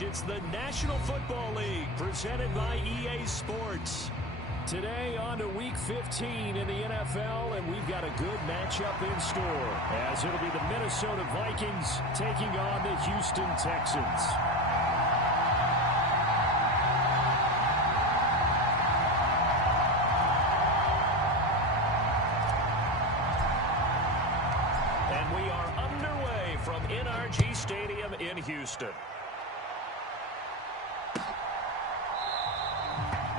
correct. It's the National Football League presented by EA Sports. Today on to Week 15 in the NFL, and we've got a good matchup in store, as it'll be the Minnesota Vikings taking on the Houston Texans. And we are underway from NRG Stadium in Houston.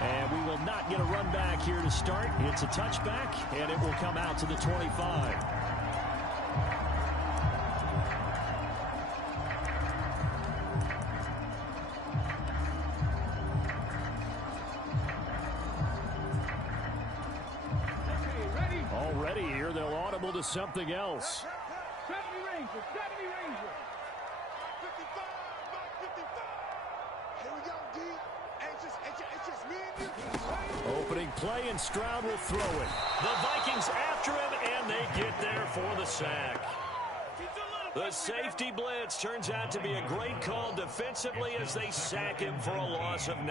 And we will not get a run back here to start. It's a touchback, and it will come out to the 25. Already here, they'll audible to something else. 70 Rangers, 70 Rangers. 55, 55. Here we go, D. It's just me and you. Opening play, and Stroud will throw it. The Vikings after him, and they get there for the sack. The safety blitz turns out to be a great call defensively as they sack him for a loss of 9.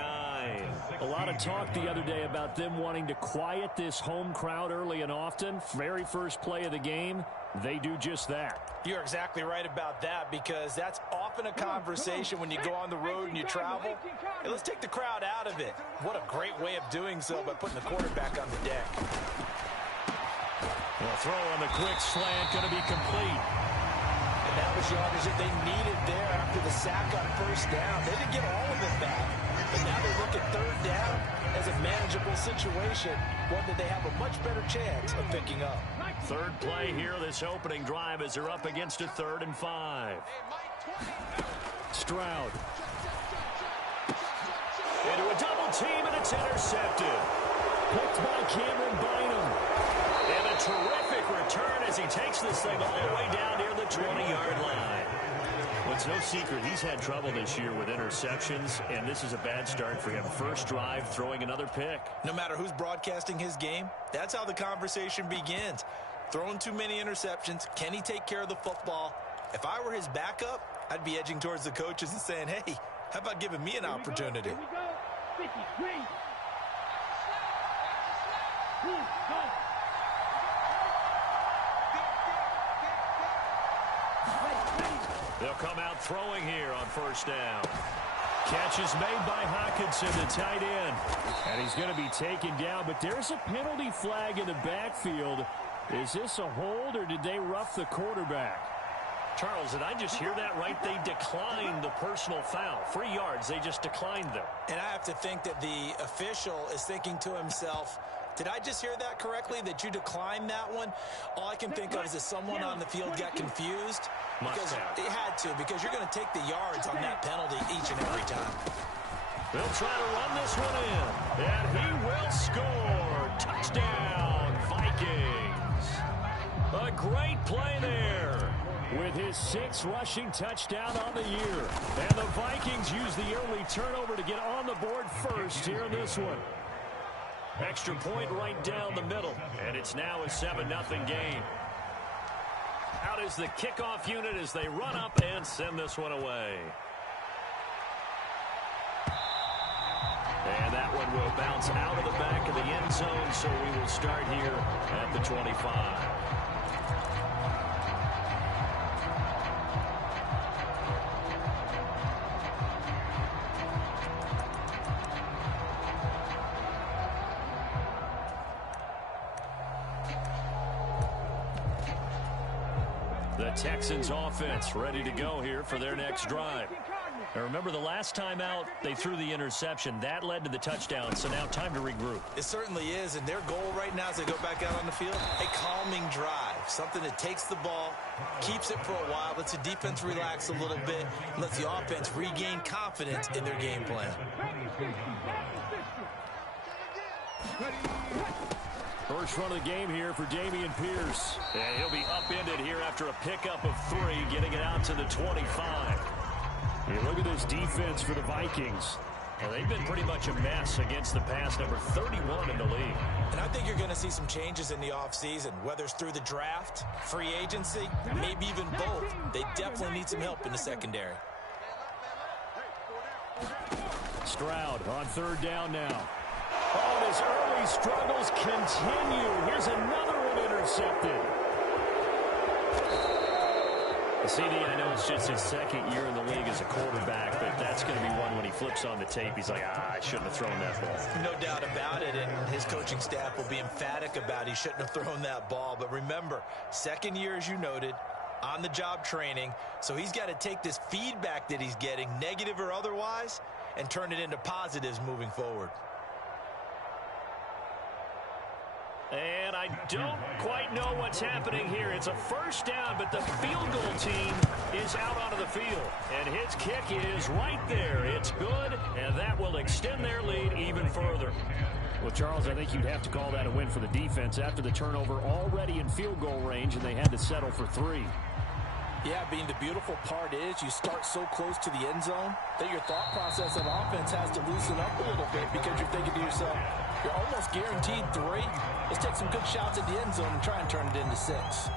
A lot of talk the other day about them wanting to quiet this home crowd early and often. Very first play of the game, they do just that. You're exactly right about that, because that's often a conversation when you go on the road and you travel. Hey, let's take the crowd out of it. What a great way of doing so by putting the quarterback on the deck. The throw on the quick slant going to be complete. And that was yardage that they needed there after the sack on first down. They didn't get all of it back, but now they look at third down as a manageable situation, one that they have a much better chance of picking up. Third play here, this opening drive, as they're up against a 3rd and 5. Stroud. Into a double team, and it's intercepted. Picked by Cameron Bynum. And a terrific return as he takes this thing all the way down near the 20-yard line. Well, it's no secret he's had trouble this year with interceptions, and this is a bad start for him. First drive, throwing another pick. No matter who's broadcasting his game, that's how the conversation begins. Throwing too many interceptions, can he take care of the football? If I were his backup, I'd be edging towards the coaches and saying, hey, how about giving me an opportunity? Here we go. 50, green. They'll come out throwing here on first down. Catch is made by Hawkinson, the tight end. And he's going to be taken down, but there's a penalty flag in the backfield. Is this a hold, or did they rough the quarterback? Charles, did I just hear that right? They declined the personal foul. 3 yards, they just declined them. And I have to think that the official is thinking to himself, did I just hear that correctly, that you declined that one? All I can think of is that someone on the field got confused. Because it had to, because you're going to take the yards on that penalty each and every time. They'll try to run this one in, and he will score. Touchdown, Vikings. A great play there. With his 6th rushing touchdown on the year. And the Vikings use the early turnover to get on the board first here in this one. Extra point right down the middle, and it's now a 7-0 game. Out is the kickoff unit as they run up and send this one away. And that one will bounce out of the back of the end zone, so we will start here at the 25. The Texans offense ready to go here for their next drive. Now remember, the last time out, they threw the interception. That led to the touchdown, so now time to regroup. It certainly is, and their goal right now as they go back out on the field, a calming drive. Something that takes the ball, keeps it for a while, lets the defense relax a little bit, and lets the offense regain confidence in their game plan. First run of the game here for Dameon Pierce. And he'll be upended here after a pickup of 3, getting it out to the 25. Hey, look at this defense for the Vikings. Well, they've been pretty much a mess against the pass, number 31 in the league. And I think you're going to see some changes in the offseason, whether it's through the draft, free agency, maybe even both. They definitely need some help in the secondary. Stroud on third down now. Oh, and his early struggles continue. Here's another one intercepted. CD, I know it's just his second year in the league as a quarterback, but that's going to be one when he flips on the tape. He's like, I shouldn't have thrown that ball. No doubt about it, and his coaching staff will be emphatic about he shouldn't have thrown that ball. But remember, second year, as you noted, on-the-job training, so he's got to take this feedback that he's getting, negative or otherwise, and turn it into positives moving forward. And I don't quite know what's happening here. It's a first down, but the field goal team is out onto the field. And his kick is right there. It's good, and that will extend their lead even further. Well, Charles, I think you'd have to call that a win for the defense after the turnover already in field goal range, and they had to settle for 3. Yeah, Bean, the beautiful part is you start so close to the end zone that your thought process of offense has to loosen up a little bit because you're thinking to yourself, you're almost guaranteed 3. Let's take some good shots at the end zone and try and turn it into 6.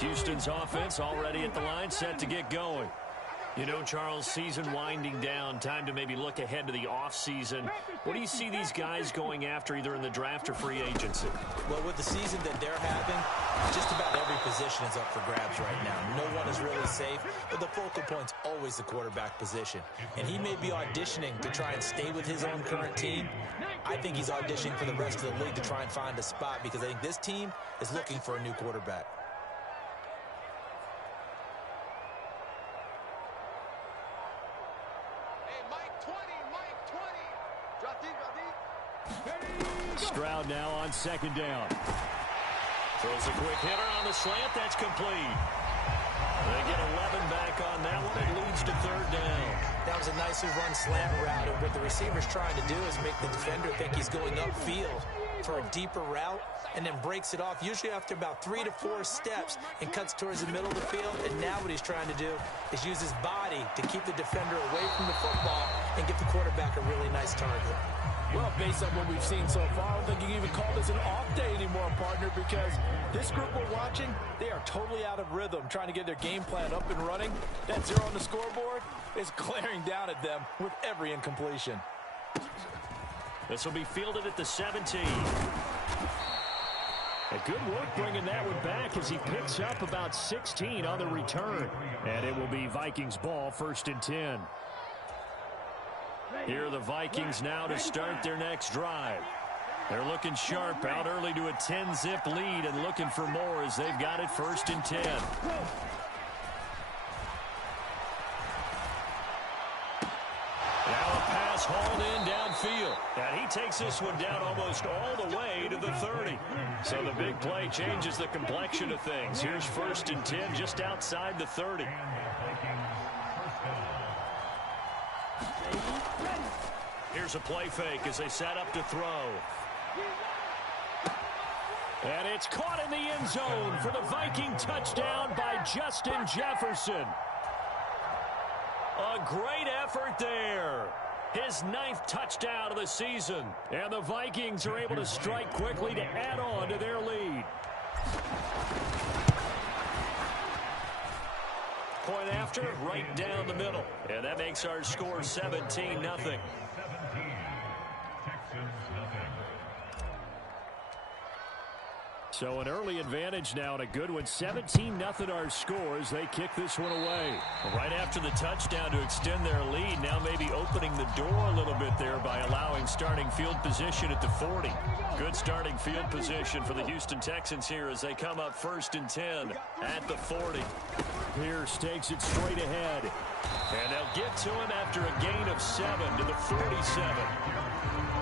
Houston's offense already at the line, set to get going. You know, Charles, season winding down, time to maybe look ahead to the offseason. What do you see these guys going after either in the draft or free agency? Well, with the season that they're having, just about every position is up for grabs right now. No one is really safe, but the focal point's always the quarterback position. And he may be auditioning to try and stay with his own current team. I think he's auditioning for the rest of the league to try and find a spot because I think this team is looking for a new quarterback. Stroud now on second down. Throws a quick hitter on the slant. That's complete. They get 11 back on that one. It leads to third down. That was a nicely run slant route. And what the receiver's trying to do is make the defender think he's going upfield for a deeper route and then breaks it off, usually after about 3 to 4 steps, and cuts towards the middle of the field. And now what he's trying to do is use his body to keep the defender away from the football and give the quarterback a really nice target. Well, based on what we've seen so far, I don't think you can even call this an off day anymore, partner, because this group we're watching, they are totally out of rhythm, trying to get their game plan up and running. That 0 on the scoreboard is glaring down at them with every incompletion. This will be fielded at the 17. A good work bringing that one back as he picks up about 16 on the return. And it will be Vikings ball, 1st and 10. Here are the Vikings now to start their next drive. They're looking sharp, out early to a 10-zip lead and looking for more as they've got it 1st and 10. Now a pass hauled in downfield. And he takes this one down almost all the way to the 30. So the big play changes the complexion of things. Here's 1st and 10 just outside the 30. Here's a play fake as they set up to throw. And it's caught in the end zone for the Viking touchdown by Justin Jefferson. A great effort there. His 9th touchdown of the season. And the Vikings are able to strike quickly to add on to their lead. Point after, right down the middle. And that makes our score 17-0. So an early advantage now and a good one. 17-0 our score as they kick this one away. Right after the touchdown to extend their lead, now maybe opening the door a little bit there by allowing starting field position at the 40. Good starting field position for the Houston Texans here as they come up 1st and 10 at the 40. Pierce takes it straight ahead. And they'll get to him after a gain of 7 to the 47.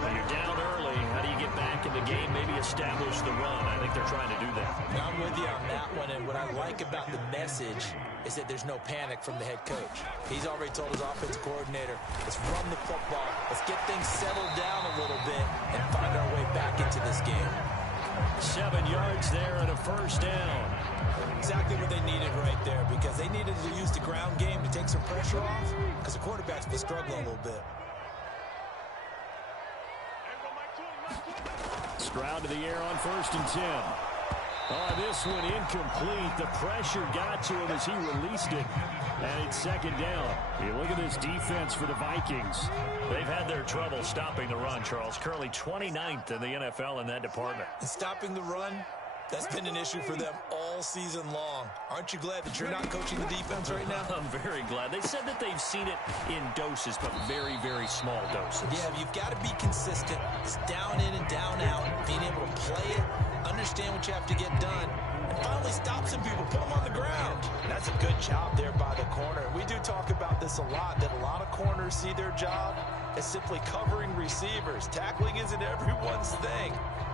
When you're down early, how do you get back in the game, maybe establish the run? I think they're trying to do that. I'm with you on that one, and what I like about the message is that there's no panic from the head coach. He's already told his offensive coordinator, let's run the football, let's get things settled down a little bit and find our way back into this game. 7 yards there and a 1st down. Exactly what they needed right there, because they needed to use the ground game to take some pressure off, because the quarterback's been struggling a little bit. Stroud to the air on 1st and 10. Oh, this one incomplete. The pressure got to him as he released it. And it's second down. You look at this defense for the Vikings. They've had their trouble stopping the run, Charles. Currently 29th in the NFL in that department. And stopping the run, that's been an issue for them all season long. Aren't you glad that you're not coaching the defense right now? I'm very glad. They said that they've seen it in doses, but very, very small doses. Yeah, you've got to be consistent. It's down in and down out. Being able to play it, understand what you have to get done, and finally stop some people, put them on the ground. And that's a good job there by the corner. We do talk about this a lot, that a lot of corners see their job as simply covering receivers. Tackling isn't everyone's thing.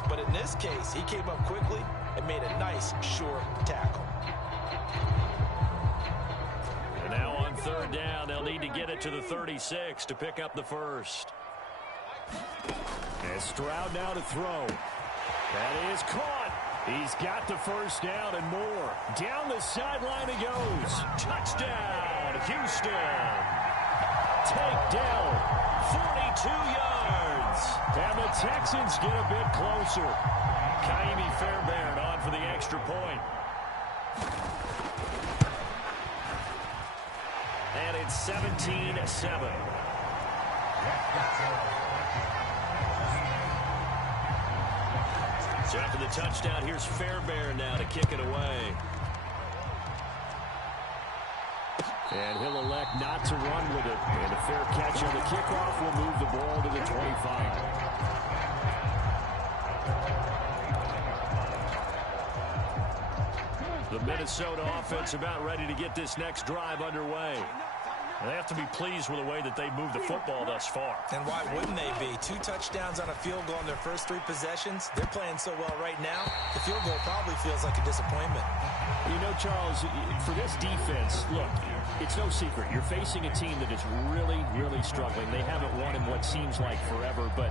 But in this case, he came up quickly and made a nice, short tackle. And now on third down, they'll need to get it to the 36 to pick up the first. And Stroud now to throw. That is caught. He's got the first down and more. Down the sideline he goes. Touchdown, Houston. Takedown, 42 yards. And the Texans get a bit closer. Kaimi Fairbairn on for the extra point. And it's 17-7. So after the touchdown, here's Fairbairn now to kick it away. And he'll elect not to run with it. And a fair catch on the kickoff will move the ball to the 25. The Minnesota offense about ready to get this next drive underway. They have to be pleased with the way that they've moved the football thus far. And why wouldn't they be? 2 touchdowns on a field goal in their first 3 possessions. They're playing so well right now, the field goal probably feels like a disappointment. You know, Charles, for this defense, look, it's no secret. You're facing a team that is really, really struggling. They haven't won in what seems like forever, but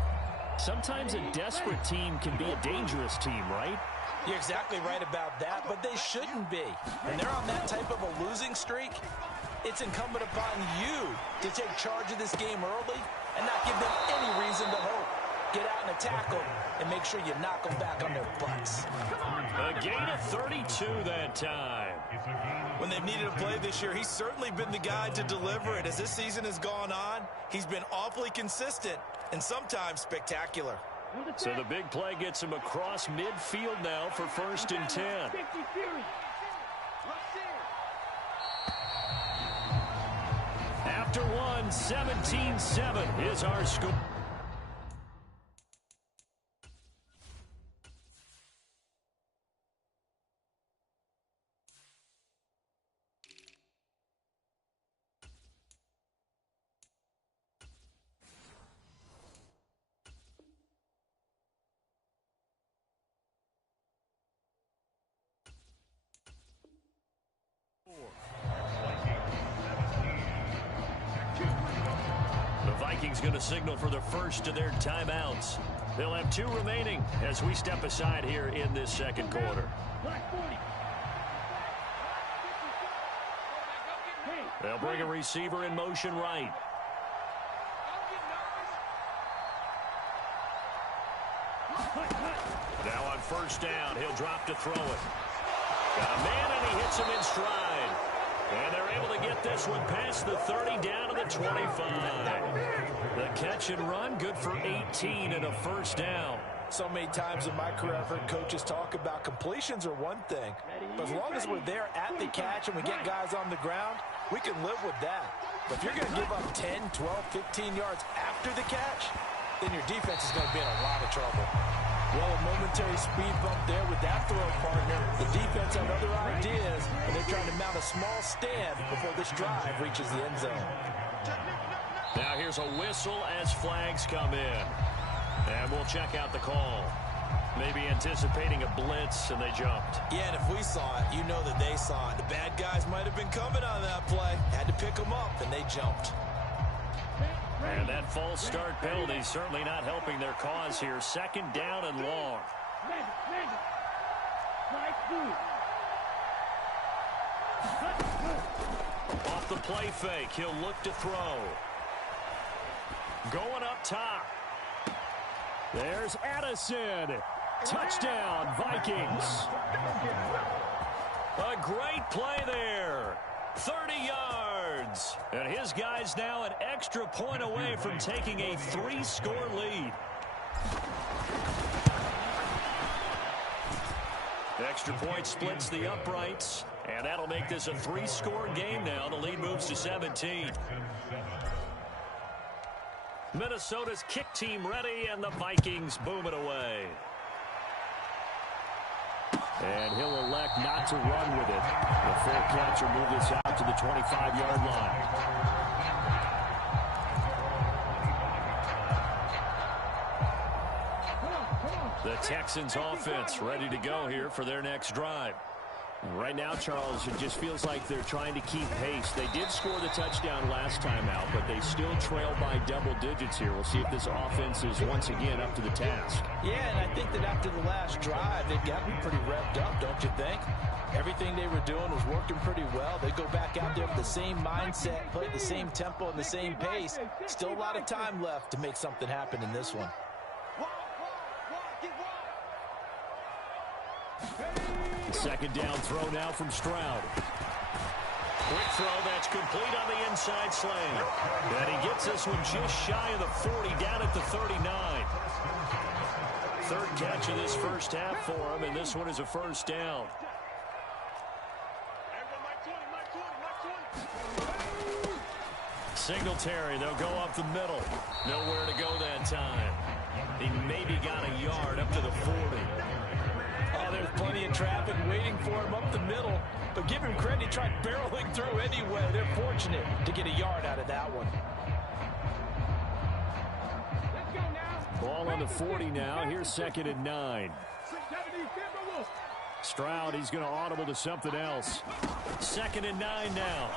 sometimes a desperate team can be a dangerous team, right? You're exactly right about that, but they shouldn't be. When they're on that type of a losing streak, it's incumbent upon you to take charge of this game early and not give them any reason to hope. Get out and attack them and make sure you knock them back on their butts. A gain of 32 that time. When they've needed a play this year, he's certainly been the guy to deliver it. As this season has gone on, he's been awfully consistent and sometimes spectacular. So the big play gets him across midfield now for 1st and 10. After one, 17-7 is our score. Vikings going to signal for the first of their timeouts. They'll have 2 remaining as we step aside here in this second quarter. They'll bring a receiver in motion right. Now on first down, he'll drop to throw it. Got a man and he hits him in stride. And they're able to get this one past the 30 down to the 25. The catch and run, good for 18 and a first down. So many times in my career, I've heard coaches talk about completions are one thing. But as long as we're there at the catch and we get guys on the ground, we can live with that. But if you're going to give up 10, 12, 15 yards after the catch, then your defense is going to be in a lot of trouble. Well, a momentary speed bump there with that throw partner. The defense had other ideas, and they're trying to mount a small stand before this drive reaches the end zone. Now here's a whistle as flags come in. And we'll check out the call. Maybe anticipating a blitz, and they jumped. Yeah, and if we saw it, you know that they saw it. The bad guys might have been coming on that play. Had to pick them up, and they jumped. And that false start penalty certainly not helping their cause here. 2nd down and long. Off the play fake, he'll look to throw. Going up top. There's Addison. Touchdown, Vikings. great play there. 30 yards. And his guy's now an extra point away from taking a 3-score lead. Extra point splits the uprights, and that'll make this a 3-score game now. The lead moves to 17. Minnesota's kick team ready, and the Vikings boom it away. And he'll elect not to run with it. The fair catch will move this out to the 25-yard line. The Texans offense ready to go here for their next drive. Right now, Charles, it just feels like they're trying to keep pace. They did score the touchdown last time out, but they still trail by double digits here. We'll see if this offense is once again up to the task. Yeah, and I think that after the last drive, they've got to be pretty revved up, don't you think? Everything they were doing was working pretty well. They go back out there with the same mindset, play the same tempo and the same pace. Still a lot of time left to make something happen in this one. Second down throw now from Stroud. Quick throw that's complete on the inside slant. And he gets this one just shy of the 40, down at the 39. Third catch of this first half for him, and this one is a first down. Singletary, they'll go up the middle. Nowhere to go that time. He maybe got a yard up to the 40. Oh, there's plenty of traffic waiting for him up the middle. But give him credit, he tried barreling through anyway. They're fortunate to get a yard out of that one. Ball on the 40 now. Here's 2nd and 9. Stroud, he's going to audible to something else. 2nd and 9 now.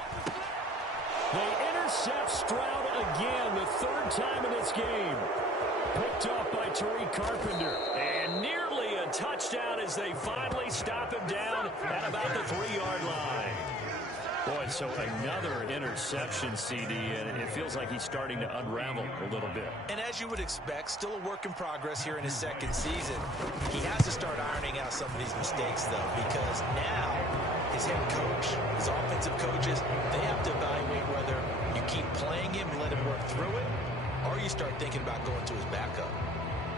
They intercept Stroud again, the third time in this game. Picked off by Tariq Carpenter. And nearly a touchdown as they finally stop him down at about the 3-yard line. Boy, so another interception, CD, and it feels like he's starting to unravel a little bit. And as you would expect, still a work in progress here in his second season. He has to start ironing out some of these mistakes, though, because now his head coach, his offensive coaches, they have to evaluate whether you keep playing him and let him work through it, or you start thinking about going to his backup.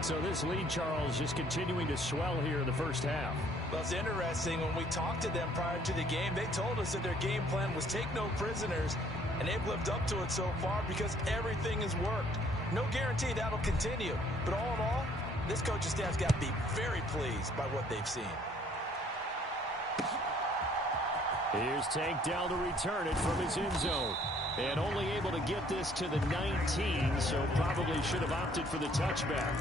So this lead, Charles, just continuing to swell here in the first half. Well, it's interesting. When we talked to them prior to the game, they told us that their game plan was take no prisoners, and they've lived up to it so far because everything has worked. No guarantee that'll continue. But all in all, this coaching staff's got to be very pleased by what they've seen. Here's Tank down to return it from his end zone. And only able to get this to the 19, so probably should have opted for the touchback.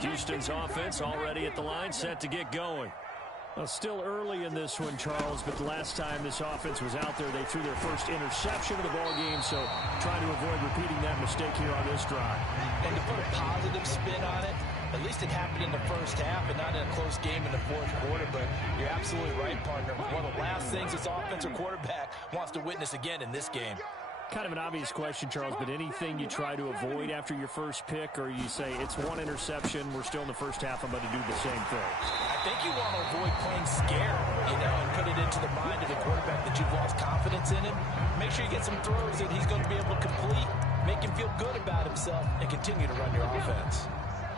Houston's offense already at the line, set to get going. Well, still early in this one, Charles, but the last time this offense was out there, they threw their first interception of the ball game, so trying to avoid repeating that mistake here on this drive. And to put a positive spin on it, at least it happened in the first half and not in a close game in the fourth quarter, but you're absolutely right, partner. One of the last things this offensive quarterback wants to witness again in this game. Kind of an obvious question, Charles, but anything you try to avoid after your first pick, or you say it's one interception, we're still in the first half, I'm going to do the same thing? I think you want to avoid playing scared, and put it into the mind of the quarterback that you've lost confidence in him. Make sure you get some throws that he's going to be able to complete, make him feel good about himself, and continue to run your offense.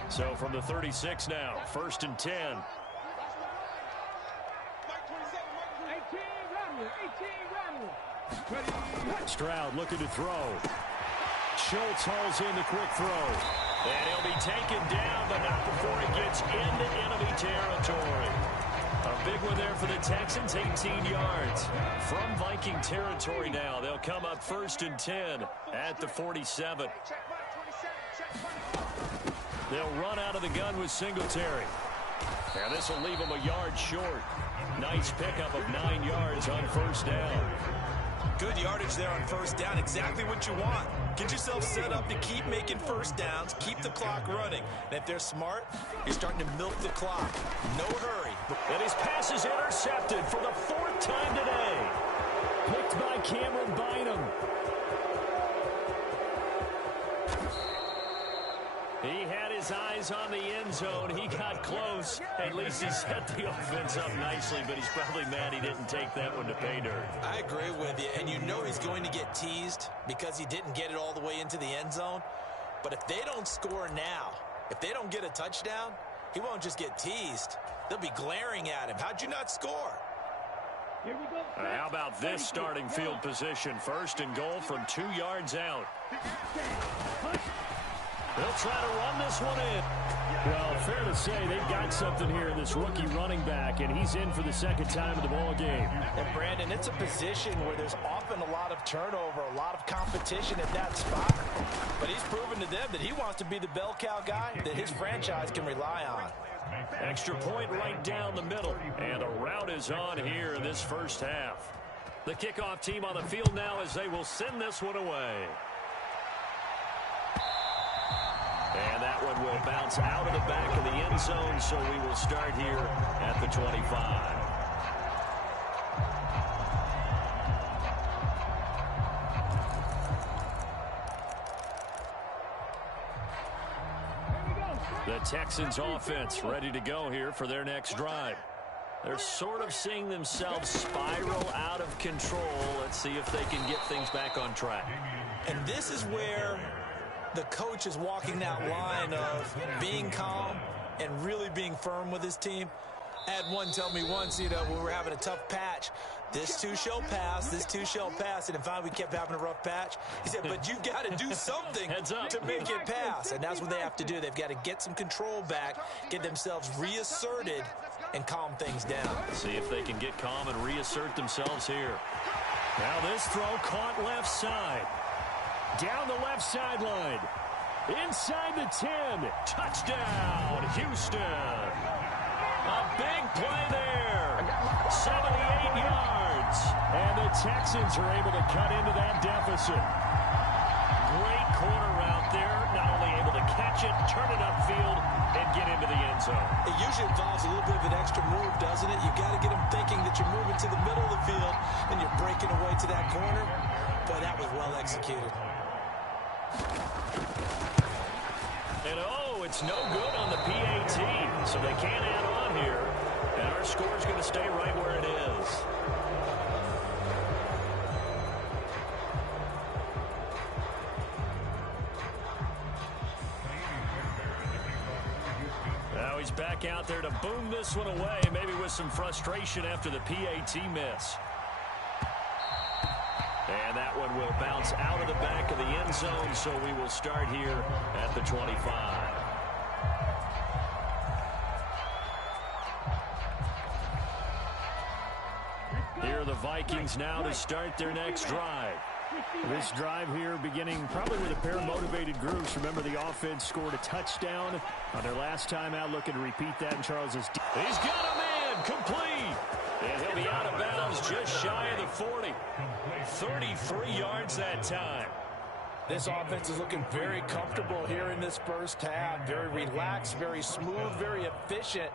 So from the 36 now, 1st and 10. Stroud looking to throw. Schultz hauls in the quick throw. And he'll be taken down, but not before he gets into enemy territory. A big one there for the Texans, 18 yards. From Viking territory now, they'll come up 1st and 10 at the 47. They'll run out of the gun with Singletary. And this will leave him a yard short. Nice pickup of 9 yards on 1st down. Good yardage there on 1st down. Exactly what you want. Get yourself set up to keep making 1st downs, keep the clock running. And if they're smart, you're starting to milk the clock. No hurry. And his pass is intercepted for the 4th time today. Picked by Cameron Bynum. He had his his eyes on the end zone. He got close. At least he set the offense up nicely, but he's probably mad he didn't take that one to pay dirt. I agree with you, and you know he's going to get teased because he didn't get it all the way into the end zone. But if they don't score now, if they don't get a touchdown, he won't just get teased. They'll be glaring at him. How'd you not score? Here we go. How about this starting field position? 1st and goal from 2 yards out. They'll try to run this one in. Well, fair to say they've got something here in this rookie running back, and he's in for the 2nd time of the ball game. And Brandon, it's a position where there's often a lot of turnover, a lot of competition at that spot. But he's proven to them that he wants to be the bell cow guy that his franchise can rely on. Extra point right down the middle, and a route is on here in this 1st half. The kickoff team on the field now as they will send this one away. And that one will bounce out of the back of the end zone, so we will start here at the 25. The Texans offense ready to go here for their next drive. They're sort of seeing themselves spiral out of control. Let's see if they can get things back on track. And this is where the coach is walking that line of being calm and really being firm with his team. I had one tell me once, you know, when we were having a tough patch, this too shall pass, this too shall pass. And finally we kept having a rough patch. He said, but you've got to do something to make it pass. And that's what they have to do. They've got to get some control back, get themselves reasserted, and calm things down. See if they can get calm and reassert themselves here. Now this throw caught left side. Down the left sideline. Inside the 10. Touchdown, Houston. A big play there. 78 yards. And the Texans are able to cut into that deficit. Great corner route there. Not only able to catch it, turn it upfield, and get into the end zone. It usually involves a little bit of an extra move, doesn't it? You've got to get them thinking that you're moving to the middle of the field and you're breaking away to that corner. Boy, that was well executed. And it's no good on the PAT, so they can't add on here. And our score is going to stay right where it is. Now he's back out there to boom this one away, maybe with some frustration after the PAT miss. And that one will bounce out of the back of the end zone, so we will start here at the 25. Here are the Vikings now to start their next drive. This drive here beginning probably with a pair of motivated groups. Remember, the offense scored a touchdown on their last time out. Looking to repeat that in Charles's. He's got a man complete. And he'll be out of bounds just shy of the 40. 33 yards that time. This offense is looking very comfortable here in this 1st half. Very relaxed, very smooth, very efficient.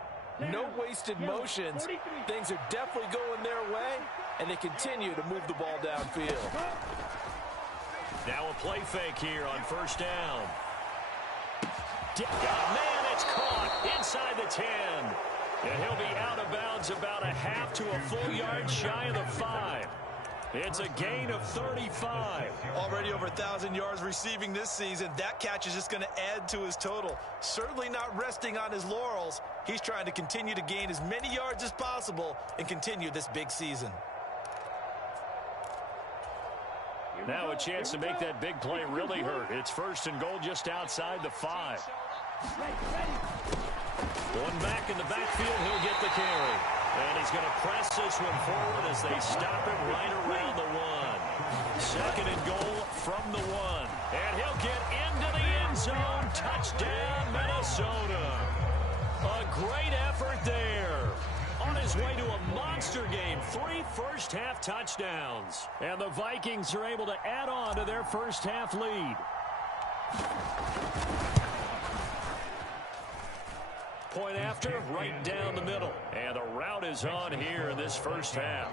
No wasted motions. Things are definitely going their way, and they continue to move the ball downfield. Now a play fake here on 1st down. Man, it's caught inside the 10. And he'll be out of bounds about a half to a full yard shy of the 5. It's a gain of 35. Already over 1,000 yards receiving this season. That catch is just going to add to his total. Certainly not resting on his laurels. He's trying to continue to gain as many yards as possible and continue this big season. Now a chance to make that big play really hurt. It's 1st and goal just outside the 5. One back in the backfield, he'll get the carry. And he's going to press this one forward as they stop it right around the 1. 2nd and goal from the 1. And he'll get into the end zone. Touchdown, Minnesota. A great effort there. On his way to a monster game. 3 first-half touchdowns. And the Vikings are able to add on to their first-half lead. Point after, right down the middle. And the route is on here in this 1st half.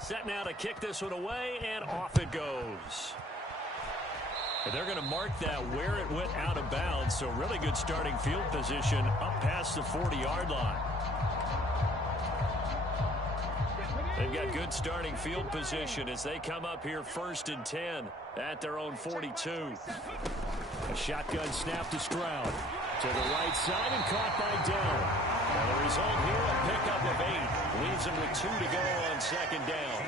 Set now to kick this one away, and off it goes. And they're going to mark that where it went out of bounds, so really good starting field position up past the 40-yard line. They've got good starting field position as they come up here 1st and 10 at their own 42. A shotgun snap to Stroud. To the right side and caught by Dell. And the result here, a pickup of 8. Leaves him with 2 to go on 2nd down.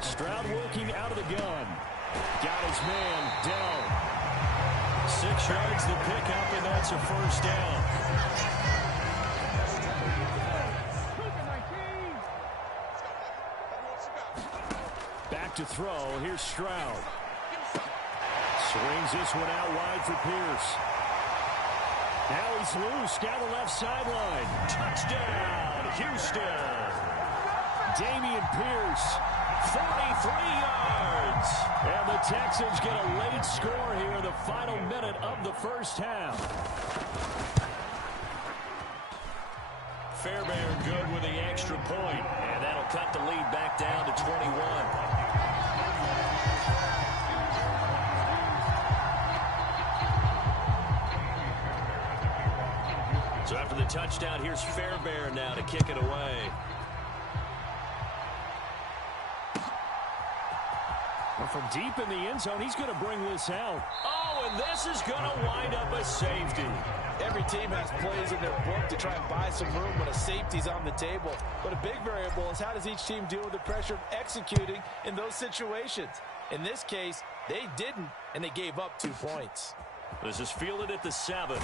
Stroud working out of the gun. Got his man, Dell. 6 yards the pickup, and that's a 1st down. Back to throw. Here's Stroud. Swings this one out wide for Pierce. Now he's loose down the left sideline. Touchdown, Houston. Damian Pierce, 43 yards. And the Texans get a late score here in the final minute of the first half. Fairbairn good with the extra point, and that'll cut the lead back down to 21. So after the touchdown, here's Fairbairn now to kick it away. Well, from deep in the end zone, he's going to bring this out. Oh, and this is going to wind up a safety. Every team has plays in their book to try and buy some room when a safety's on the table. But a big variable is how does each team deal with the pressure of executing in those situations. In this case, they didn't, and they gave up 2 points. This is fielded at the 7.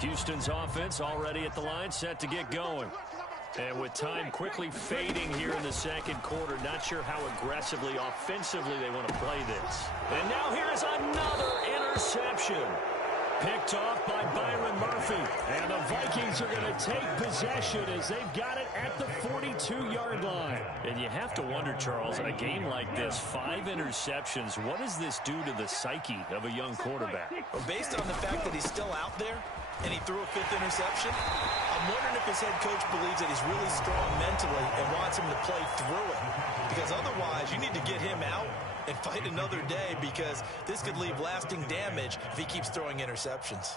Houston's offense already at the line, set to get going. And with time quickly fading here in the 2nd quarter, not sure how aggressively, offensively they want to play this. And now here's another interception. Picked off by Byron Murphy. And the Vikings are going to take possession as they've got it at the 42-yard line. And you have to wonder, Charles, in a game like this, 5 interceptions, what does this do to the psyche of a young quarterback? Well, based on the fact that he's still out there and he threw a 5th interception, I'm wondering if his head coach believes that he's really strong mentally and wants him to play through it. Because otherwise, you need to get him out and fight another day, because this could leave lasting damage if he keeps throwing interceptions.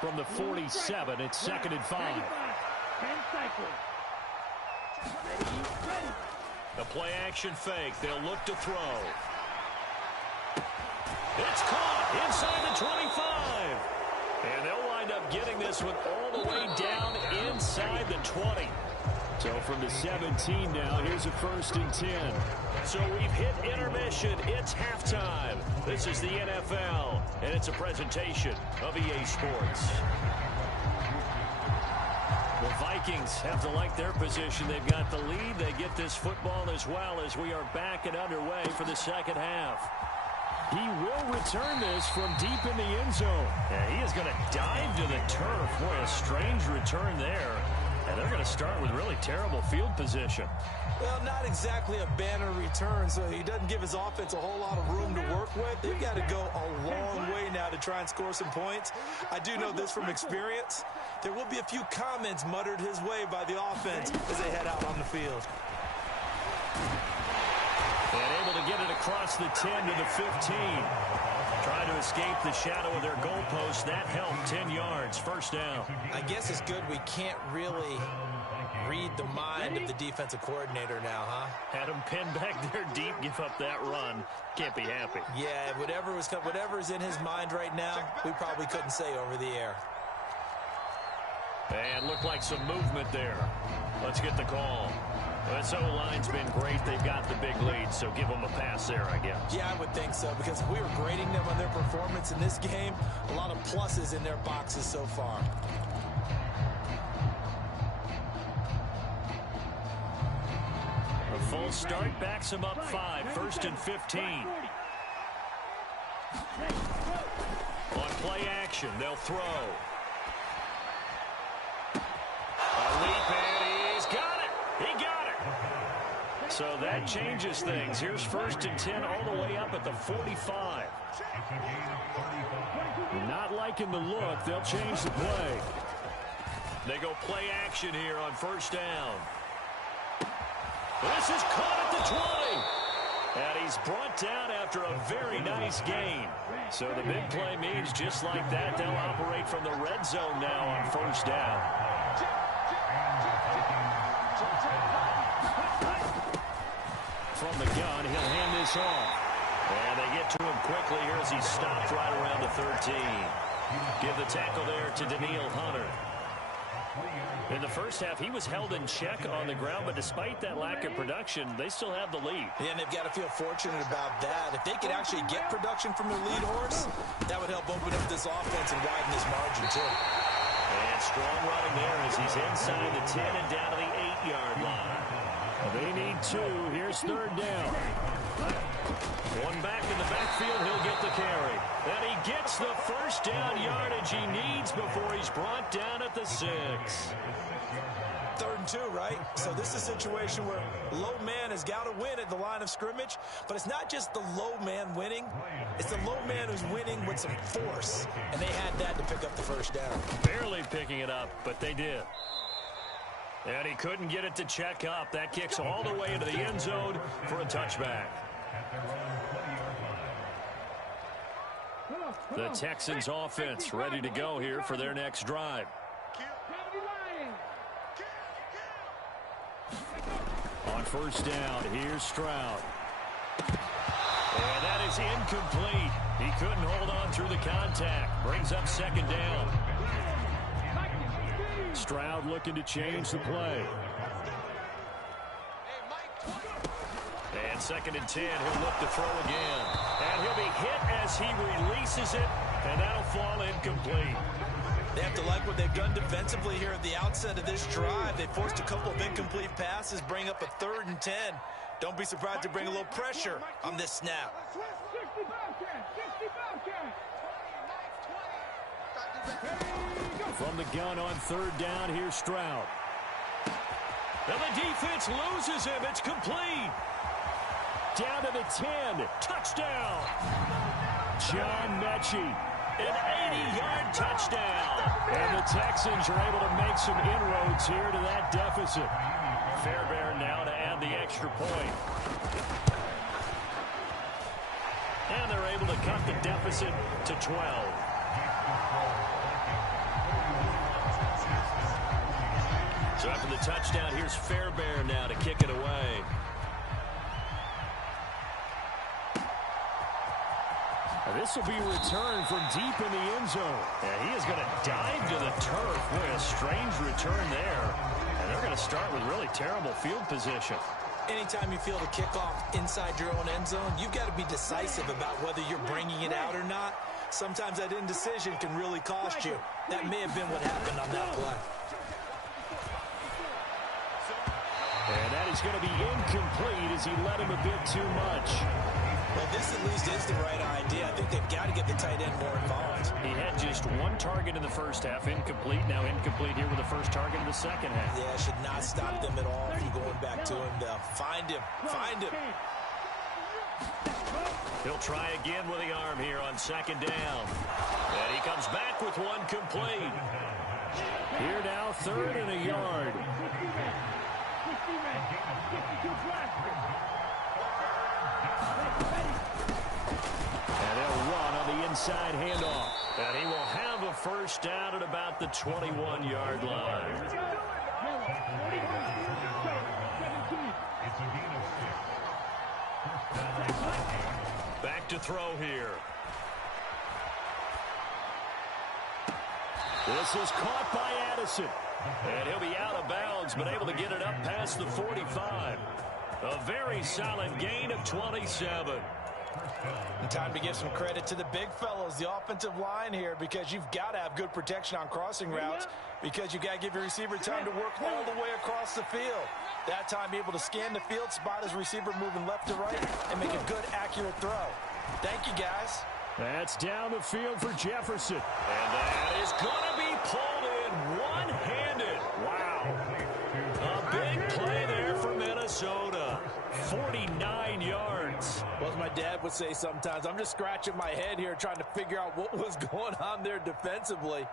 From the 47, it's 2nd and 5. The play action fake. They'll look to throw. It's caught inside the 25. And they'll wind up getting this one all the way down inside the 20. So from the 17 now, here's a 1st and 10. So we've hit intermission. It's halftime. This is the NFL, and it's a presentation of EA Sports. The Vikings have to like their position. They've got the lead. They get this football as well as we are back and underway for the 2nd half. He will return this from deep in the end zone. Yeah, he is going to dive to the turf. Boy, a strange return there. And they're going to start with really terrible field position. Well, not exactly a banner return, so he doesn't give his offense a whole lot of room to work with. They've got to go a long way now to try and score some points. I do know this from experience. There will be a few comments muttered his way by the offense as they head out on the field. And able to get it across the 10 to the 15. Trying to escape the shadow of their goalpost. That helped. 10 yards. 1st down. I guess it's good we can't really read the mind of the defensive coordinator now, huh? Had him pinned back there deep, give up that run. Can't be happy. Yeah, whatever's in his mind right now, we probably couldn't say over the air. And looked like some movement there. Let's get the call. This O-line's been great. They've got the big lead, so give them a pass there, I guess. Yeah, I would think so, because if we were grading them on their performance in this game, a lot of pluses in their boxes so far. false start backs him up 5, 1st and 15. On play action, they'll throw. A leap, and he's got it. He got it. So that changes things. Here's 1st and 10 all the way up at the 45. Not liking the look. They'll change the play. They go play action here on 1st down. This is caught at the 20. And he's brought down after a very nice gain. So the big play means just like that, they'll operate from the red zone now on 1st down. From the gun, he'll hand this off. And they get to him quickly here as he stopped right around the 13. Give the tackle there to Daniil Hunter. In the first half, he was held in check on the ground, but despite that lack of production, they still have the lead. Yeah, and they've got to feel fortunate about that. If they could actually get production from their lead horse, that would help open up this offense and widen this margin, too. And strong running there as he's inside the 10 and down to the 8-yard line. They need 2. Here's 3rd down. One back in the backfield, he'll get the carry. And he gets the 1st down yardage he needs before he's brought down at the 6. 3rd and 2, right? So this is a situation where low man has got to win at the line of scrimmage, but it's not just the low man winning. It's the low man who's winning with some force, and they had that to pick up the 1st down. Barely picking it up, but they did. And he couldn't get it to check up. That kicks all the way into the end zone for a touchback. The Texans offense ready to go here for their next drive. On 1st down, here's Stroud. And that is incomplete. He couldn't hold on through the contact. Brings up 2nd down. Stroud looking to change the play. And 2nd and 10, he'll look to throw again. And he'll be hit as he releases it, and that'll fall incomplete. They have to like what they've done defensively here at the outset of this drive. They forced a couple of incomplete passes, bring up a 3rd and 10. Don't be surprised to bring a little pressure on this snap. From the gun on 3rd down, here's Stroud. And the defense loses him. It's complete. Down to the 10. Touchdown. John Mechie. An 80-yard touchdown. And the Texans are able to make some inroads here to that deficit. Fairbairn now to add the extra point. And they're able to cut the deficit to 12. So after the touchdown, here's Fairbairn now to kick it away. This will be returned from deep in the end zone. And he is going to dive to the turf. Boy, a strange return there. And they're going to start with really terrible field position. Anytime you feel the kickoff inside your own end zone, you've got to be decisive about whether you're bringing it out or not. Sometimes that indecision can really cost you. That may have been what happened on that play. And that is going to be incomplete as he led him a bit too much. Well, this at least is the right idea. I think they've got to get the tight end more involved. He had just 1 target in the first half, incomplete. Now incomplete here with the first target in the second half. Yeah, it should not stop them at all from going back to him. They'll find him. Find him. He'll try again with the arm here on 2nd down. And he comes back with 1 complete. Here now, 3rd and a yard. And they'll run on the inside handoff. And he will have a 1st down at about the 21-yard line. Back to throw here. This is caught by Addison. And he'll be out of bounds, but able to get it up past the 45. A very solid gain of 27. And time to give some credit to the big fellows, the offensive line here, because you've got to have good protection on crossing routes, because you've got to give your receiver time to work all the way across the field. That time able to scan the field, spot his receiver moving left to right, and make a good, accurate throw. Thank you, guys. That's down the field for Jefferson. And that is going to be pulled in one-handed. Wow. A big play there for Minnesota. 49 yards. Well, as my dad would say sometimes, I'm just scratching my head here trying to figure out what was going on there defensively.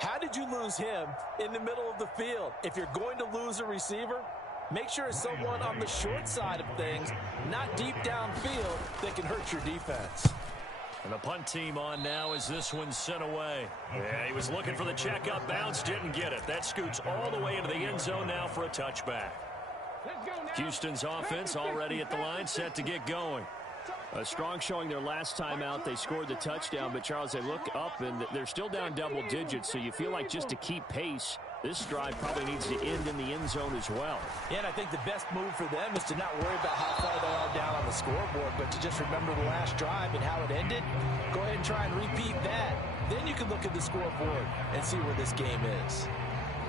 How did you lose him in the middle of the field? If you're going to lose a receiver, make sure it's someone on the short side of things, not deep downfield, that can hurt your defense. And the punt team on now as this one's sent away. Yeah, he was looking for the checkup bounce, didn't get it. That scoots all the way into the end zone now for a touchback. Houston's offense already at the line, set to get going. A strong showing their last time out. They scored the touchdown, but, Charles, they look up, and they're still down double digits, so you feel like just to keep pace, this drive probably needs to end in the end zone as well. Yeah, and I think the best move for them is to not worry about how far they are down on the scoreboard, but to just remember the last drive and how it ended. Go ahead and try and repeat that. Then you can look at the scoreboard and see where this game is.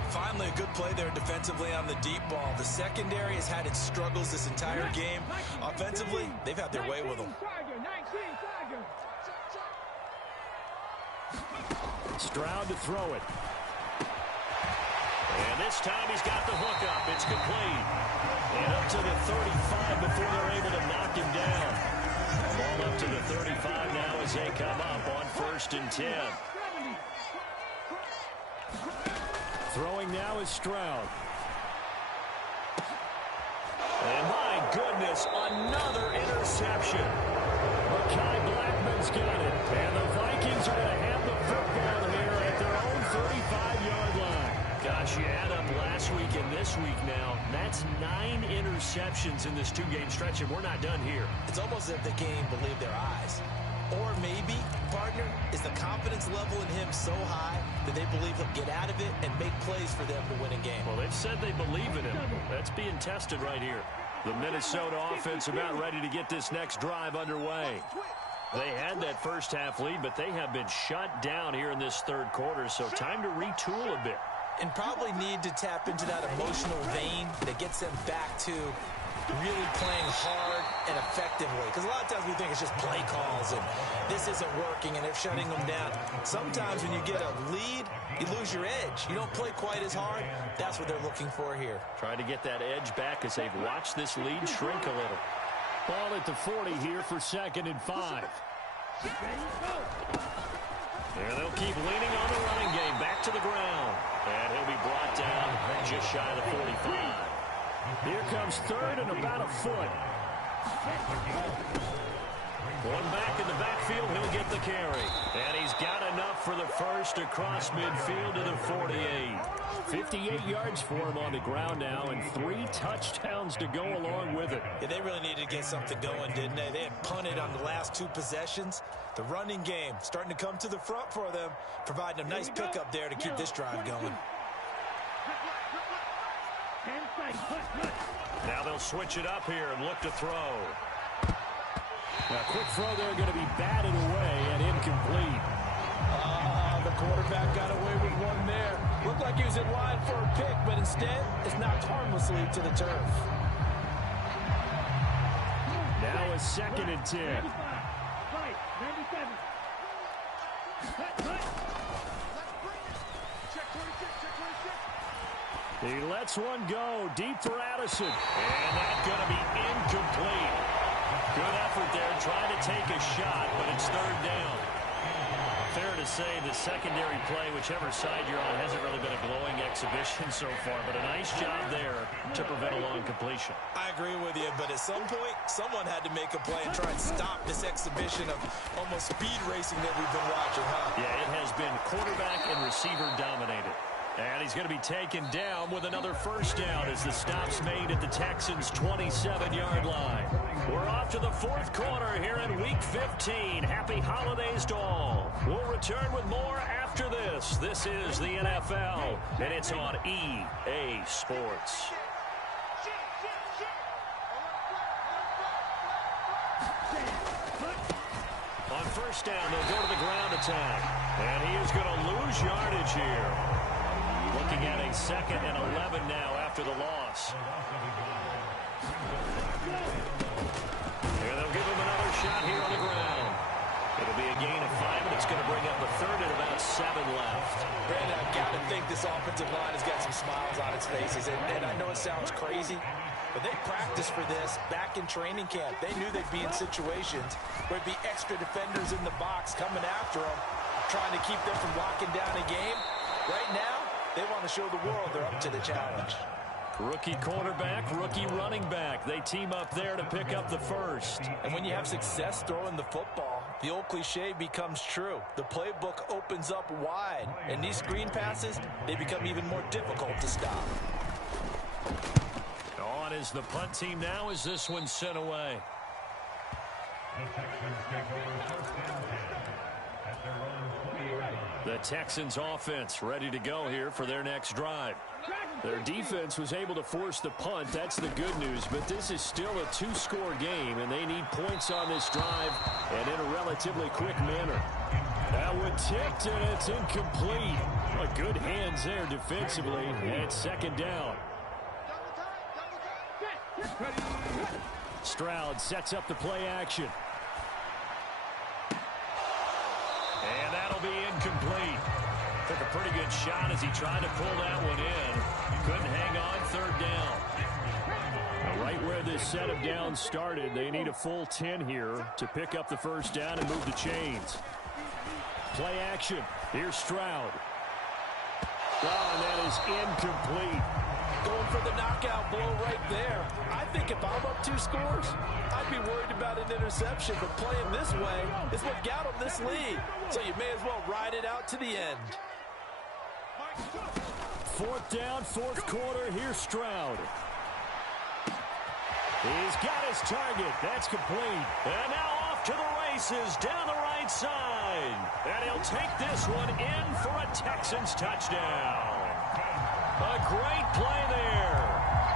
Finally, a good play there defensively on the deep ball. The secondary has had its struggles this entire game. Offensively, they've had their way with them. Stroud to throw it. And this time he's got the hook up. It's complete. And up to the 35 before they're able to knock him down. Ball up to the 35 now as they come up on 1st and 10. Throwing now is Stroud. And my goodness, another interception. Mekhi Blackman's got it. And the Vikings are going to have the football here at their own 35-yard line. Gosh, you add up last week and this week now. That's 9 interceptions in this 2-game stretch, and we're not done here. It's almost as if they can't even believe their eyes. Or maybe, partner, is the confidence level in him so high that they believe he'll get out of it and make plays for them to win a game. Well, they've said they believe in him. That's being tested right here. The Minnesota offense about ready to get this next drive underway. They had that first half lead, but they have been shut down here in this third quarter, so time to retool a bit. And probably need to tap into that emotional vein that gets them back to really playing hard and effectively. Because a lot of times we think it's just play calls and this isn't working and they're shutting them down. Sometimes when you get a lead, you lose your edge. You don't play quite as hard. That's what they're looking for here. Trying to get that edge back as they've watched this lead shrink a little. Ball at the 40 here for 2nd and 5. And they'll keep leaning on the running game. Back to the ground. And he'll be brought down just shy of the 45. Here comes 3rd and about a foot. One back in the backfield, he'll get the carry. And he's got enough for the first across midfield to the 48. 58 yards for him on the ground now, and 3 touchdowns to go along with it. Yeah, they really needed to get something going, didn't they? They had punted on the last 2 possessions. The running game starting to come to the front for them, providing a nice pickup there to keep this drive going. Now they'll switch it up here and look to throw. A quick throw there going to be batted away and incomplete. The quarterback got away with one there. Looked like he was in line for a pick, but instead it's knocked harmlessly to the turf. Now a 2nd and 10. He lets one go deep for Addison. And that's going to be incomplete. Good effort there trying to take a shot, but it's 3rd down. Fair to say the secondary play, whichever side you're on, hasn't really been a glowing exhibition so far, but a nice job there to prevent a long completion. I agree with you, but at some point, someone had to make a play and try and stop this exhibition of almost speed racing that we've been watching, huh? Yeah, it has been quarterback and receiver dominated. And he's going to be taken down with another first down as the stop's made at the Texans' 27-yard line. We're off to the 4th quarter here in Week 15. Happy holidays to all. We'll return with more after this. This is the NFL, and it's on EA Sports. On first down, they'll go to the ground attack. And he is going to lose yardage here. Looking at a 2nd and 11 now after the loss. Here they'll give him another shot here on the ground. It'll be a gain of 5, and it's going to bring up a third and about 7 left. Brandon, I've got to think this offensive line has got some smiles on its faces. And I know it sounds crazy, but they practiced for this back in training camp. They knew they'd be in situations where it'd be extra defenders in the box coming after them, trying to keep them from locking down a game. Right now, they want to show the world they're up to the challenge. Rookie quarterback, rookie running back. They team up there to pick up the first. And when you have success throwing the football, the old cliche becomes true. The playbook opens up wide. And these screen passes, they become even more difficult to stop. On is the punt team now as this one's sent away. The Texans offense ready to go here for their next drive. Their defense was able to force the punt. That's the good news. But this is still a 2-score game, and they need points on this drive and in a relatively quick manner. That one tipped, and it's incomplete. Good hands there defensively, and it's 2nd down. Stroud sets up the play action. And that'll be incomplete. Took a pretty good shot as he tried to pull that one in. Couldn't hang on, 3rd down. Now, right where this set of downs started, they need a full 10 here to pick up the first down and move the chains. Play action. Here's Stroud. Oh, and that is incomplete. Going for the knockout blow right there. I think if I'm up 2 scores, I'd be worried about an interception, but playing this way is what got them this lead. So you may as well ride it out to the end. 4th down, 4th quarter. Here's Stroud. He's got his target. That's complete. And now off to the races down the right side. And he'll take this one in for a Texans touchdown. A great play there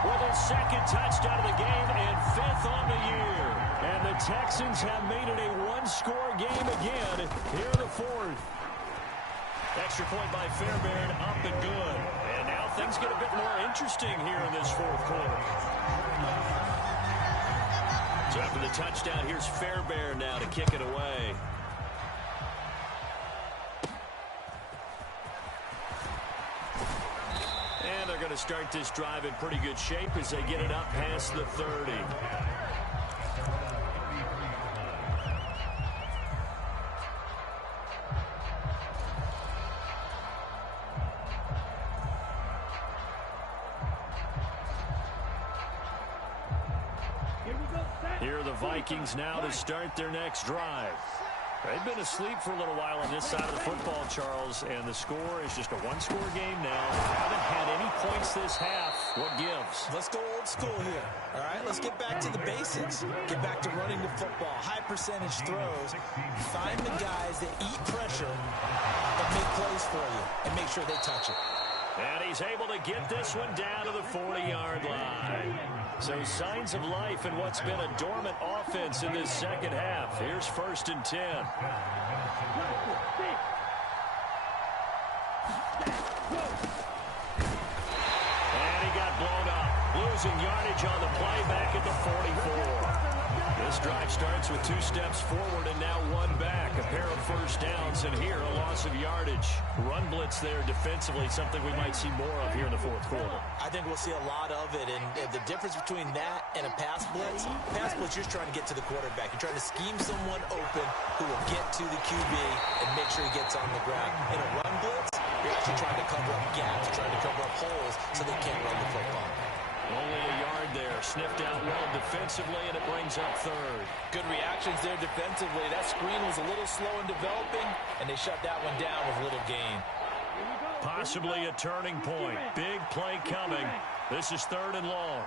with his 2nd touchdown of the game and 5th on the year. And the Texans have made it a 1-score game again here in the 4th. Extra point by Fairbairn, up and good. And now things get a bit more interesting here in this 4th quarter. So after the touchdown, here's Fairbairn now to kick it away. And they're going to start this drive in pretty good shape as they get it up past the 30. Here are the Vikings now to start their next drive. They've been asleep for a little while on this side of the football, Charles, and the score is just a 1-score game now. They haven't had any points this half. What gives? Let's go old school here, all right? Let's get back to the basics. Get back to running the football, high percentage throws. Find the guys that eat pressure and make plays for you and make sure they touch it. And he's able to get this one down to the 40-yard line. So signs of life in what's been a dormant offense in this 2nd half. Here's 1st and 10. And he got blown up. Losing yardage on the play back at the 44. This drive starts with 2 steps forward and now 1 back. A pair of first downs, and here a loss of yardage. Run blitz there defensively, something we might see more of here in the 4th quarter. I think we'll see a lot of it, and the difference between that and a pass blitz, you're just trying to get to the quarterback. You're trying to scheme someone open who will get to the QB and make sure he gets on the ground. In a run blitz, you're actually trying to cover up gaps, trying to cover up holes so they can't run the football. Only a yard there. Sniffed out well defensively, and it brings up 3rd. Good reactions there defensively. That screen was a little slow in developing, and they shut that one down with little gain. Possibly a turning point. Big play coming. This is 3rd and long.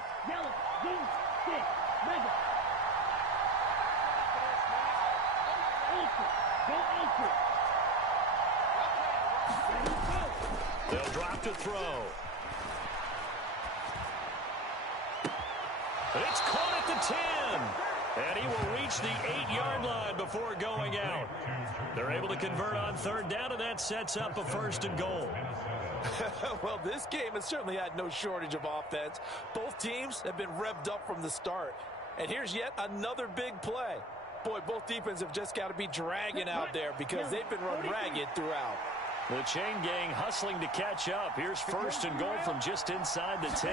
They'll drop to throw. It's caught at the 10. And he will reach the 8-yard line before going out. They're able to convert on 3rd down, and that sets up a 1st and goal. Well, this game has certainly had no shortage of offense. Both teams have been revved up from the start. And here's yet another big play. Boy, both defenses have just got to be dragging out there because they've been run ragged throughout. The chain gang hustling to catch up. Here's first and goal from just inside the 10.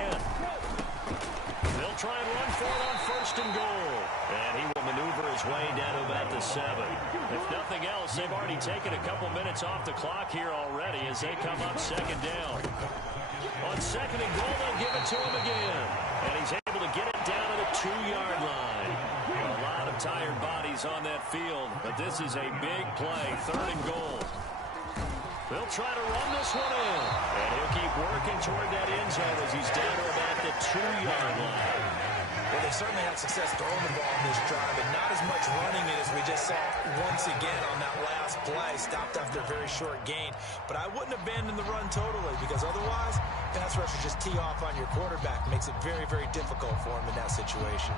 They'll try and run for it on first and goal. And he will maneuver his way down to about the 7. If nothing else, they've already taken a couple minutes off the clock here already as they come up second down. On second and goal, they'll give it to him again. And he's able to get it down to the 2-yard line. A lot of tired bodies on that field, but this is a big play, third and goal. They'll try to run this one in. And he'll keep working toward that end zone as he's down to about the 2-yard line. Well, they certainly had success throwing the ball in this drive, but not as much running it as we just saw once again on that last play. Stopped after a very short gain. But I wouldn't abandon the run totally because otherwise, pass rushers just tee off on your quarterback. Makes it very, very difficult for him in that situation.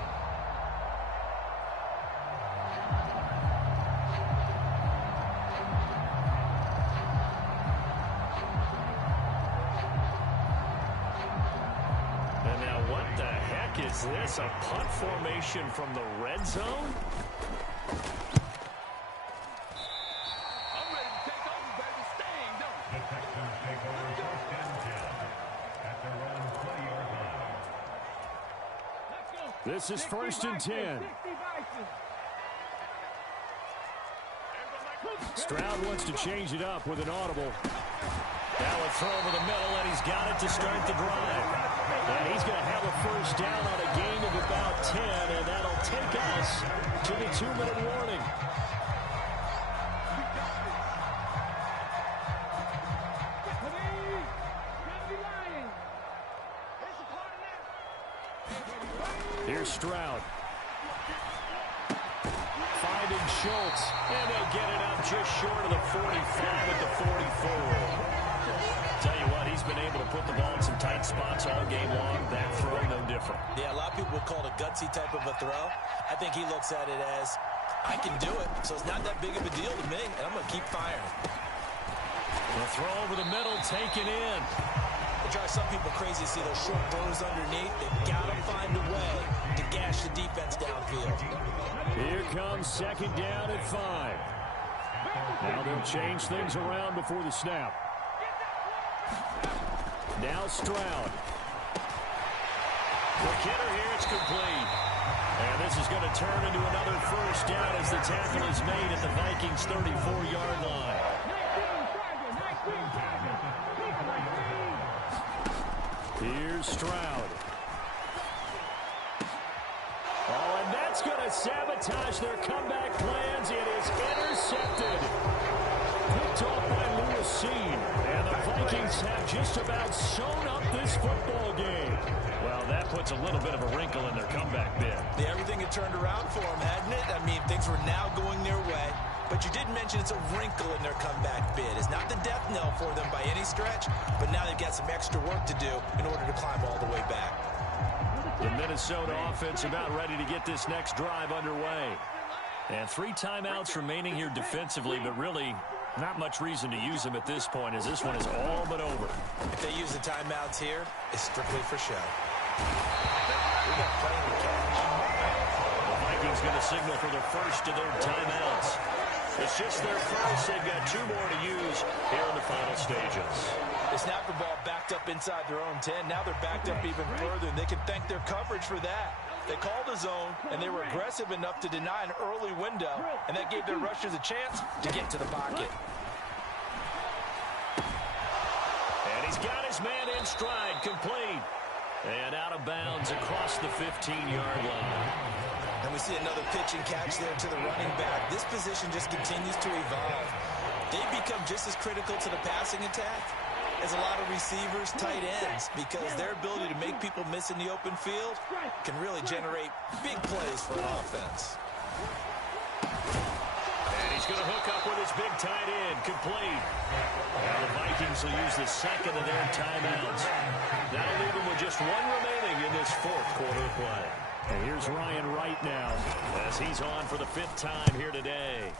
Is this a punt formation from the red zone? I'm ready to take over, baby. Staying, don't The Texans take over first and 10 at their own 20-yard line. This is first and 10. Stroud wants to change it up with an audible. Now a throw over the middle, and he's got it to start the drive. And he's going to have a first down on a gain of about 10, and that'll take us to the 2-minute warning. Here's Stroud. Finding Schultz, and they'll get it up just short of the 45 at the 44. Tell you what, he's been able to put the ball in some tight spots all game long. That throw, no different. Yeah, a lot of people would call it a gutsy type of a throw. I think he looks at it as, I can do it, so it's not that big of a deal to me, and I'm going to keep firing. The throw over the middle, taken in. It drives some people crazy to see those short throws underneath. They've got to find a way to gash the defense downfield. Here comes second down at 5. Now they'll change things around before the snap. Now Stroud. The kidder here, it's complete. And this is going to turn into another first down as the tackle is made at the Vikings' 34-yard line. Here's Stroud. Oh, and that's going to sabotage their comeback plans. It is intercepted. Picked off by Lewis. And the Vikings have just about sewn up this football game. Well, that puts a little bit of a wrinkle in their comeback bid. Yeah, everything had turned around for them, hadn't it? I mean, things were now going their way. But you did mention it's a wrinkle in their comeback bid. It's not the death knell for them by any stretch, but now they've got some extra work to do in order to climb all the way back. The Minnesota offense about ready to get this next drive underway. And 3 timeouts remaining here defensively, but really not much reason to use them at this point as this one is all but over. If they use the timeouts here, it's strictly for show. We got plenty to catch. The Vikings going to signal for the first of their timeouts. It's just their first. They've got 2 more to use here in the final stages. They snapped the ball backed up inside their own 10. Now they're backed up even further, and they can thank their coverage for that. They called a zone, and they were aggressive enough to deny an early window, and that gave their rushers a chance to get to the pocket. And he's got his man in stride, complete. And out of bounds across the 15-yard line. And we see another pitch and catch there to the running back. This position just continues to evolve. They become just as critical to the passing attack as a lot of receivers, tight ends, because their ability to make people miss in the open field can really generate big plays for an offense. And he's going to hook up with his big tight end, complete. Now the Vikings will use the second of their timeouts. That'll leave them with just 1 remaining in this 4th quarter play. And here's Ryan Wright now as he's on for the 5th time here today.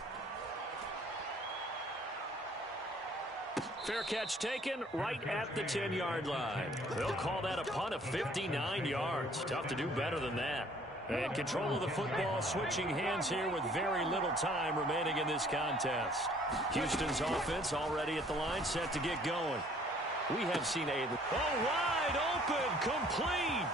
Fair catch taken right at the 10-yard line. They'll call that a punt of 59 yards. Tough to do better than that. And control of the football switching hands here with very little time remaining in this contest. Houston's offense already at the line, set to get going. We have seen wide open, complete.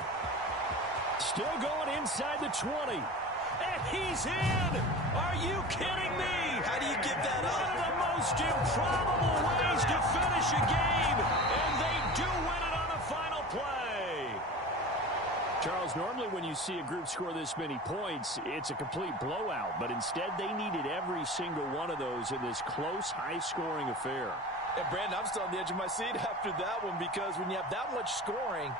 Still going inside the 20. And he's in! Are you kidding me? How do you give that up? One of the most improbable ways to finish a game, and they do win it on the final play. Charles, normally when you see a group score this many points, it's a complete blowout, but instead they needed every single one of those in this close, high-scoring affair. And Brandon, I'm still on the edge of my seat after that one because when you have that much scoring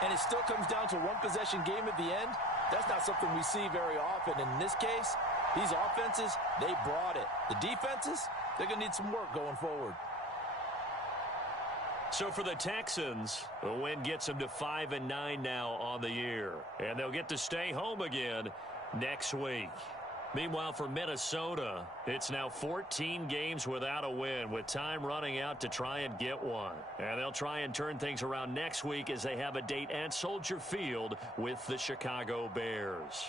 and it still comes down to a one-possession game at the end, that's not something we see very often. And in this case, these offenses, they brought it. The defenses, they're going to need some work going forward. So for the Texans, the win gets them to 5-9 now on the year. And they'll get to stay home again next week. Meanwhile, for Minnesota, it's now 14 games without a win, with time running out to try and get one. And they'll try and turn things around next week as they have a date at Soldier Field with the Chicago Bears.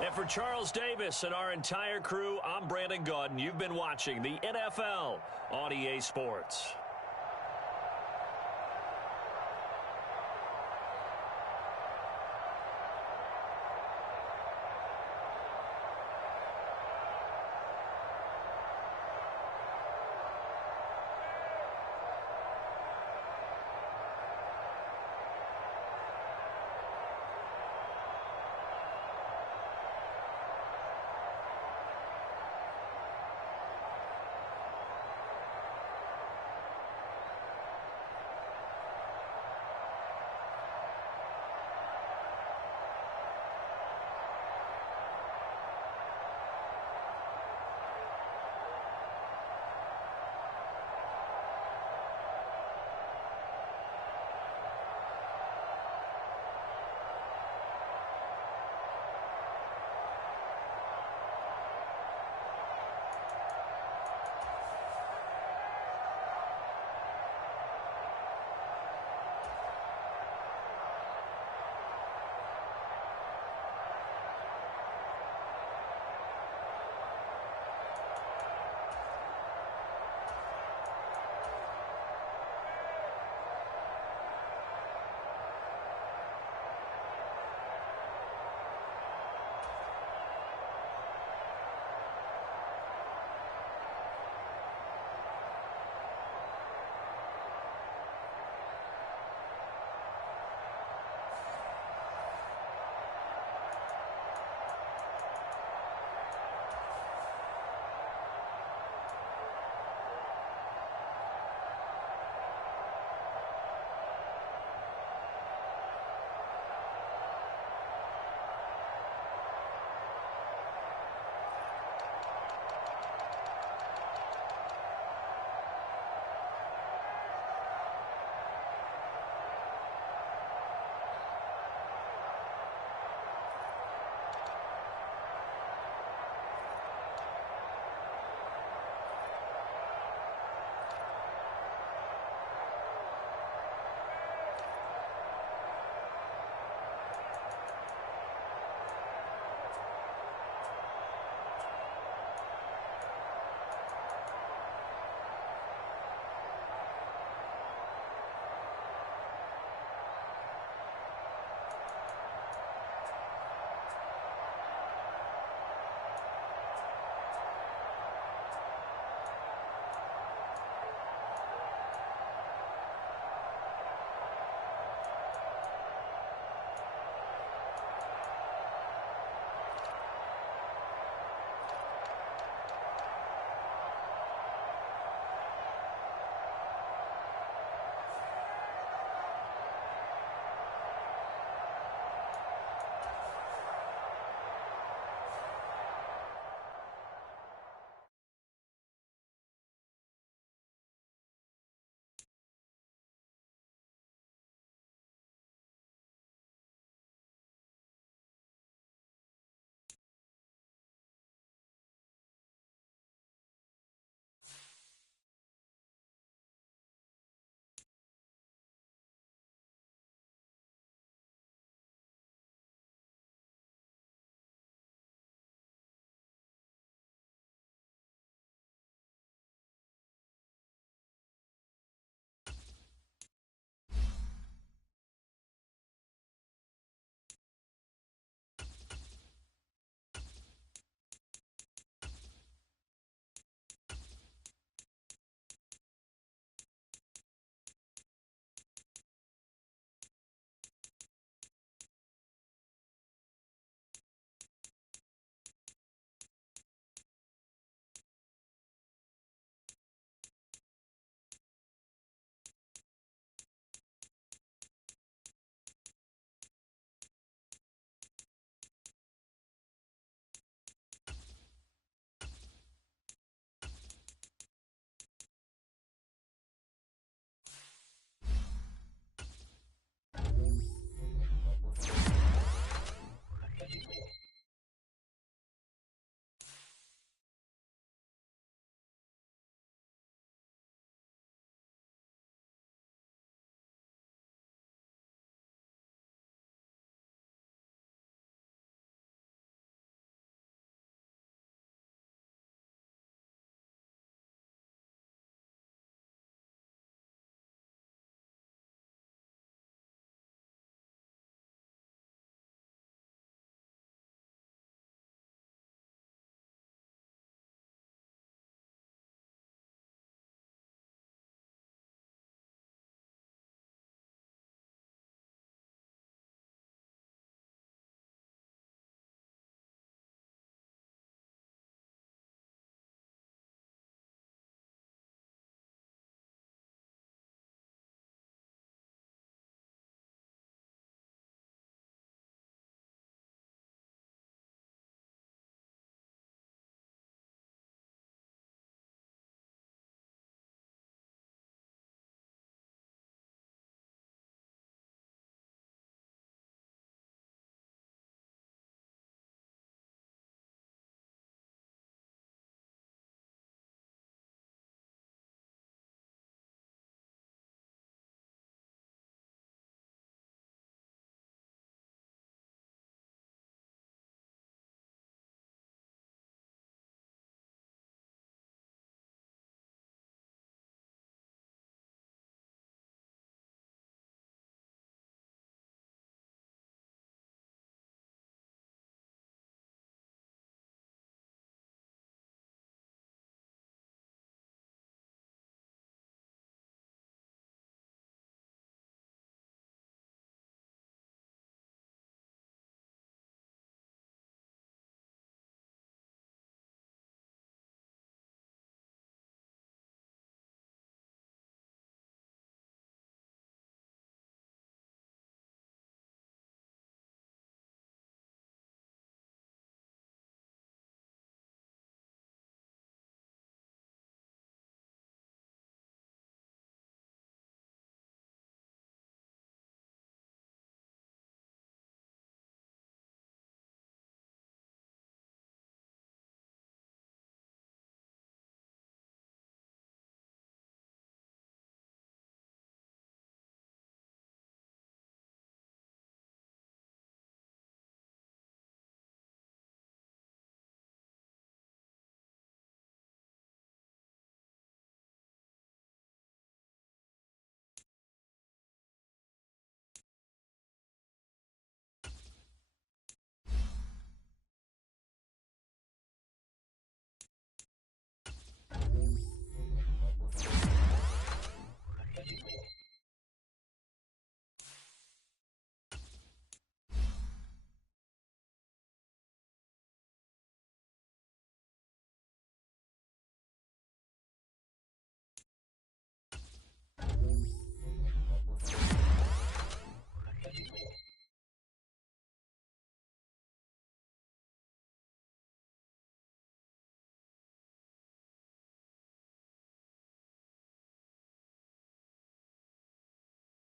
And for Charles Davis and our entire crew, I'm Brandon Gaudin. You've been watching the NFL on EA Sports.